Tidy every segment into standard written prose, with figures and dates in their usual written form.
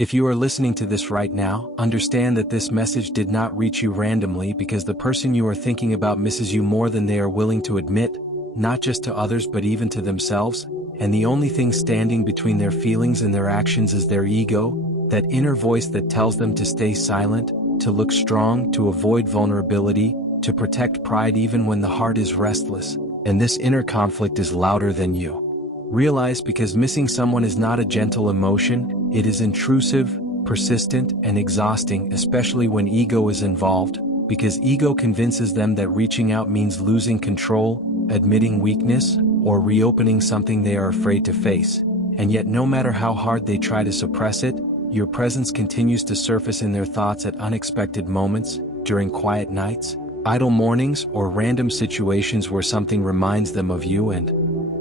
If you are listening to this right now, understand that this message did not reach you randomly because the person you are thinking about misses you more than they are willing to admit, not just to others but even to themselves, and the only thing standing between their feelings and their actions is their ego, that inner voice that tells them to stay silent, to look strong, to avoid vulnerability, to protect pride even when the heart is restless, and this inner conflict is louder than you. Realize because missing someone is not a gentle emotion, it is intrusive, persistent, and exhausting, especially when ego is involved, because ego convinces them that reaching out means losing control, admitting weakness, or reopening something they are afraid to face, and yet no matter how hard they try to suppress it, your presence continues to surface in their thoughts at unexpected moments, during quiet nights, idle mornings, or random situations where something reminds them of you, and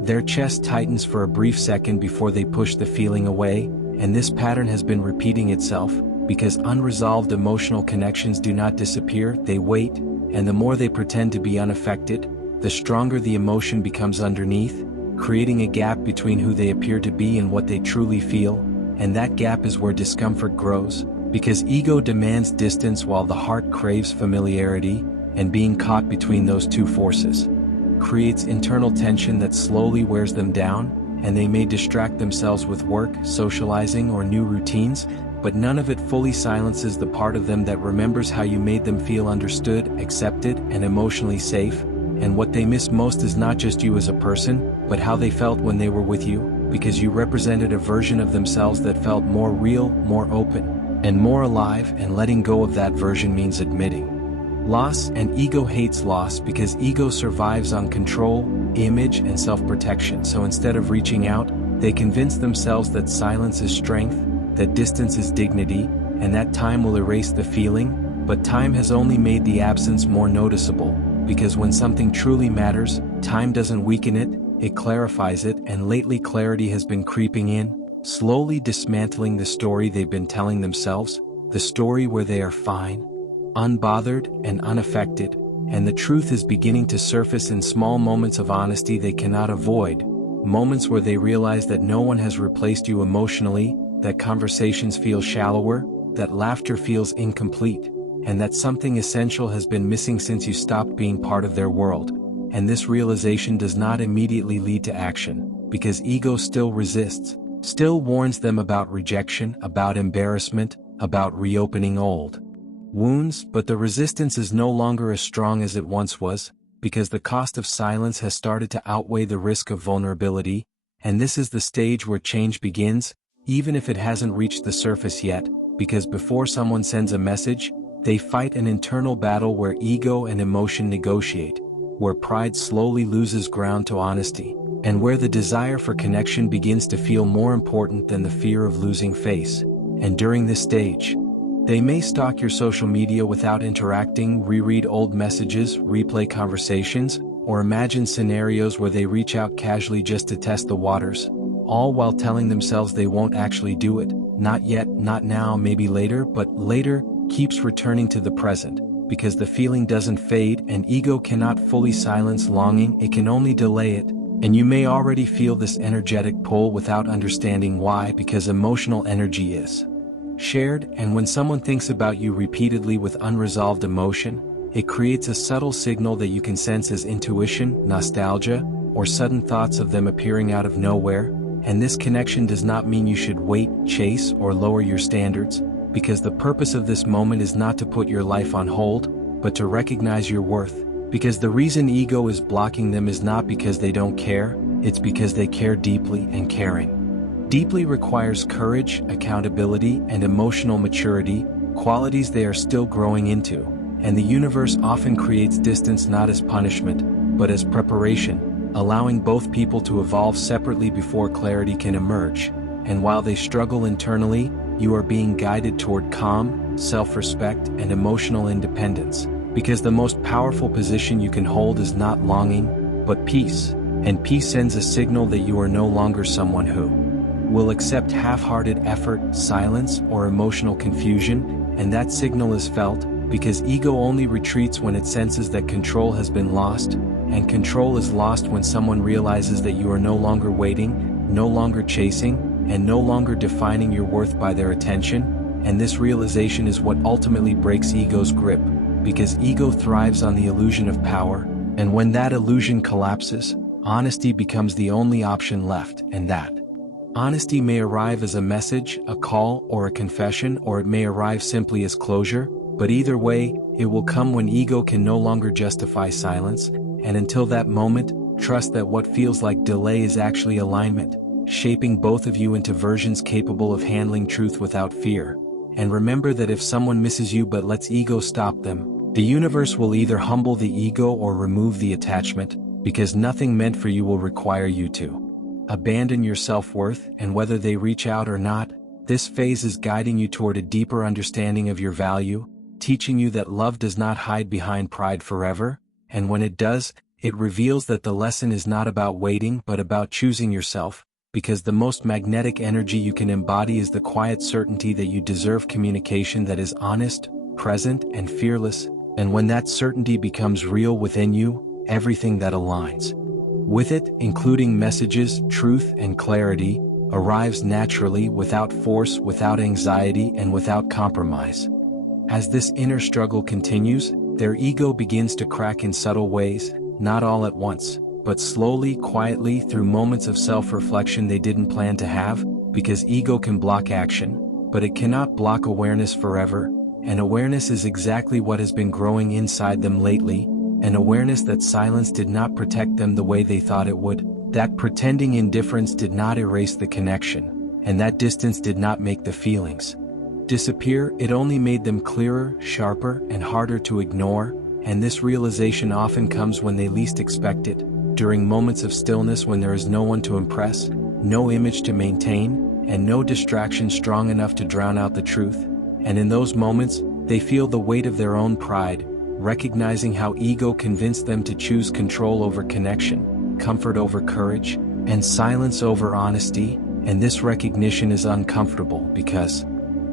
their chest tightens for a brief second before they push the feeling away, and this pattern has been repeating itself, because unresolved emotional connections do not disappear, they wait, and the more they pretend to be unaffected, the stronger the emotion becomes underneath, creating a gap between who they appear to be and what they truly feel, and that gap is where discomfort grows, because ego demands distance while the heart craves familiarity, and being caught between those two forces creates internal tension that slowly wears them down, and they may distract themselves with work, socializing, or new routines, but none of it fully silences the part of them that remembers how you made them feel understood, accepted, and emotionally safe, and what they miss most is not just you as a person, but how they felt when they were with you, because you represented a version of themselves that felt more real, more open, and more alive, and letting go of that version means admitting loss, and ego hates loss because ego survives on control, image, and self-protection. So instead of reaching out, they convince themselves that silence is strength, that distance is dignity, and that time will erase the feeling, but time has only made the absence more noticeable, because when something truly matters, time doesn't weaken it, it clarifies it, and lately clarity has been creeping in, slowly dismantling the story they've been telling themselves, the story where they are fine, unbothered, and unaffected, and the truth is beginning to surface in small moments of honesty they cannot avoid, moments where they realize that no one has replaced you emotionally, that conversations feel shallower, that laughter feels incomplete, and that something essential has been missing since you stopped being part of their world. And this realization does not immediately lead to action, because ego still resists, still warns them about rejection, about embarrassment, about reopening old wounds, but the resistance is no longer as strong as it once was, because the cost of silence has started to outweigh the risk of vulnerability, and this is the stage where change begins, even if it hasn't reached the surface yet, because before someone sends a message, they fight an internal battle where ego and emotion negotiate, where pride slowly loses ground to honesty, and where the desire for connection begins to feel more important than the fear of losing face. And during this stage, they may stalk your social media without interacting, reread old messages, replay conversations, or imagine scenarios where they reach out casually just to test the waters, all while telling themselves they won't actually do it, not yet, not now, maybe later, but later keeps returning to the present, because the feeling doesn't fade and ego cannot fully silence longing, it can only delay it, and you may already feel this energetic pull without understanding why, because emotional energy is shared, and when someone thinks about you repeatedly with unresolved emotion, it creates a subtle signal that you can sense as intuition, nostalgia, or sudden thoughts of them appearing out of nowhere, and this connection does not mean you should wait, chase, or lower your standards, because the purpose of this moment is not to put your life on hold, but to recognize your worth, because the reason ego is blocking them is not because they don't care, it's because they care deeply, and caring deeply requires courage, accountability, and emotional maturity, qualities they are still growing into, and the universe often creates distance not as punishment, but as preparation, allowing both people to evolve separately before clarity can emerge, and while they struggle internally, you are being guided toward calm, self-respect, and emotional independence, because the most powerful position you can hold is not longing, but peace, and peace sends a signal that you are no longer someone who will accept half-hearted effort, silence, or emotional confusion, and that signal is felt, because ego only retreats when it senses that control has been lost, and control is lost when someone realizes that you are no longer waiting, no longer chasing, and no longer defining your worth by their attention, and this realization is what ultimately breaks ego's grip, because ego thrives on the illusion of power, and when that illusion collapses, honesty becomes the only option left, and that honesty may arrive as a message, a call, or a confession, or it may arrive simply as closure, but either way, it will come when ego can no longer justify silence, and until that moment, trust that what feels like delay is actually alignment, shaping both of you into versions capable of handling truth without fear. And remember that if someone misses you but lets ego stop them, the universe will either humble the ego or remove the attachment, because nothing meant for you will require you to abandon your self-worth, and whether they reach out or not, this phase is guiding you toward a deeper understanding of your value, teaching you that love does not hide behind pride forever, and when it does, it reveals that the lesson is not about waiting but about choosing yourself, because the most magnetic energy you can embody is the quiet certainty that you deserve communication that is honest, present, and fearless, and when that certainty becomes real within you, everything that aligns with it, including messages, truth, and clarity, arrives naturally, without force, without anxiety, and without compromise. As this inner struggle continues, their ego begins to crack in subtle ways, not all at once, but slowly, quietly, through moments of self-reflection they didn't plan to have, because ego can block action, but it cannot block awareness forever, and awareness is exactly what has been growing inside them lately, an awareness that silence did not protect them the way they thought it would, that pretending indifference did not erase the connection, and that distance did not make the feelings disappear, it only made them clearer, sharper, and harder to ignore, and this realization often comes when they least expect it, during moments of stillness when there is no one to impress, no image to maintain, and no distraction strong enough to drown out the truth, and in those moments, they feel the weight of their own pride, recognizing how ego convinced them to choose control over connection, comfort over courage, and silence over honesty, and this recognition is uncomfortable because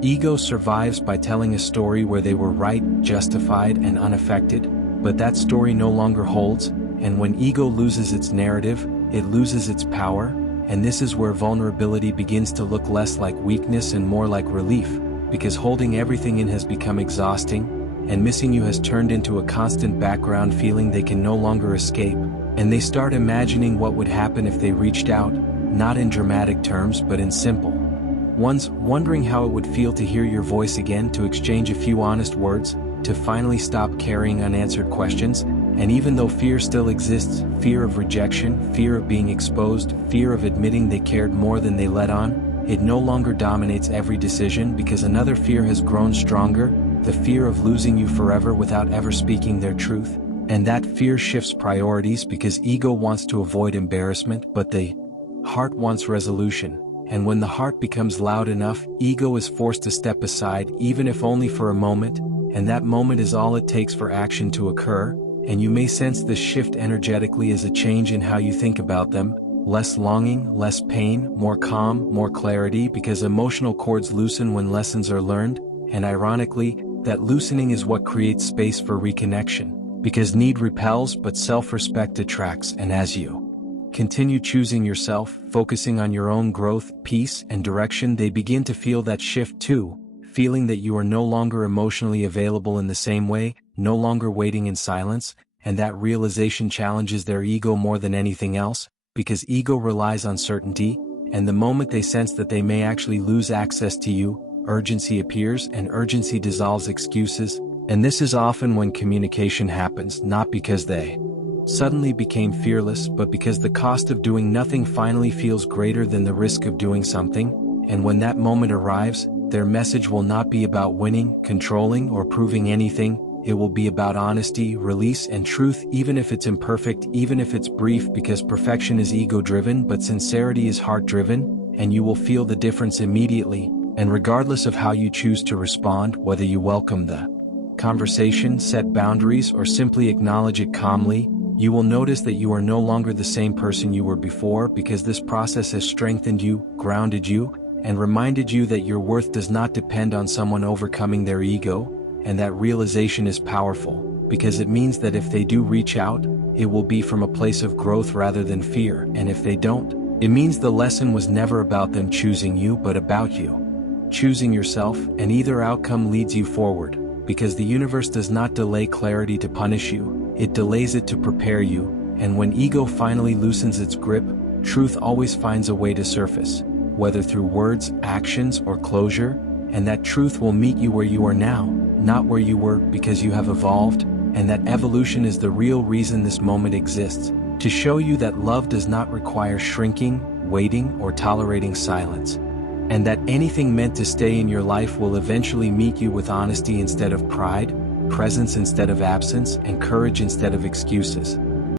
ego survives by telling a story where they were right, justified, and unaffected, but that story no longer holds, and when ego loses its narrative, it loses its power, and this is where vulnerability begins to look less like weakness and more like relief, because holding everything in has become exhausting, and missing you has turned into a constant background feeling they can no longer escape, and they start imagining what would happen if they reached out, not in dramatic terms but in simple ones, wondering how it would feel to hear your voice again, to exchange a few honest words, to finally stop carrying unanswered questions, and even though fear still exists, fear of rejection, fear of being exposed, fear of admitting they cared more than they let on, it no longer dominates every decision because another fear has grown stronger, the fear of losing you forever without ever speaking their truth, and that fear shifts priorities because ego wants to avoid embarrassment but the heart wants resolution, and when the heart becomes loud enough, ego is forced to step aside even if only for a moment, and that moment is all it takes for action to occur, and you may sense this shift energetically as a change in how you think about them, less longing, less pain, more calm, more clarity, because emotional cords loosen when lessons are learned, and ironically, that loosening is what creates space for reconnection, because need repels but self-respect attracts, and as you continue choosing yourself, focusing on your own growth, peace, and direction, they begin to feel that shift too, feeling that you are no longer emotionally available in the same way, no longer waiting in silence, and that realization challenges their ego more than anything else, because ego relies on certainty, and the moment they sense that they may actually lose access to you, urgency appears, and urgency dissolves excuses, and this is often when communication happens, not because they suddenly became fearless, but because the cost of doing nothing finally feels greater than the risk of doing something, and when that moment arrives, their message will not be about winning, controlling, or proving anything, it will be about honesty, release, and truth, even if it's imperfect, even if it's brief, because perfection is ego-driven but sincerity is heart-driven, and you will feel the difference immediately, and regardless of how you choose to respond, whether you welcome the conversation, set boundaries, or simply acknowledge it calmly, you will notice that you are no longer the same person you were before, because this process has strengthened you, grounded you, and reminded you that your worth does not depend on someone overcoming their ego, and that realization is powerful, because it means that if they do reach out, it will be from a place of growth rather than fear, and if they don't, It means the lesson was never about them choosing you but about you. Choosing yourself, and either outcome leads you forward, because the universe does not delay clarity to punish you, it delays it to prepare you, and when ego finally loosens its grip, truth always finds a way to surface, whether through words, actions, or closure, and that truth will meet you where you are now, not where you were, because you have evolved, and that evolution is the real reason this moment exists, to show you that love does not require shrinking, waiting, or tolerating silence, and that anything meant to stay in your life will eventually meet you with honesty instead of pride, presence instead of absence, and courage instead of excuses.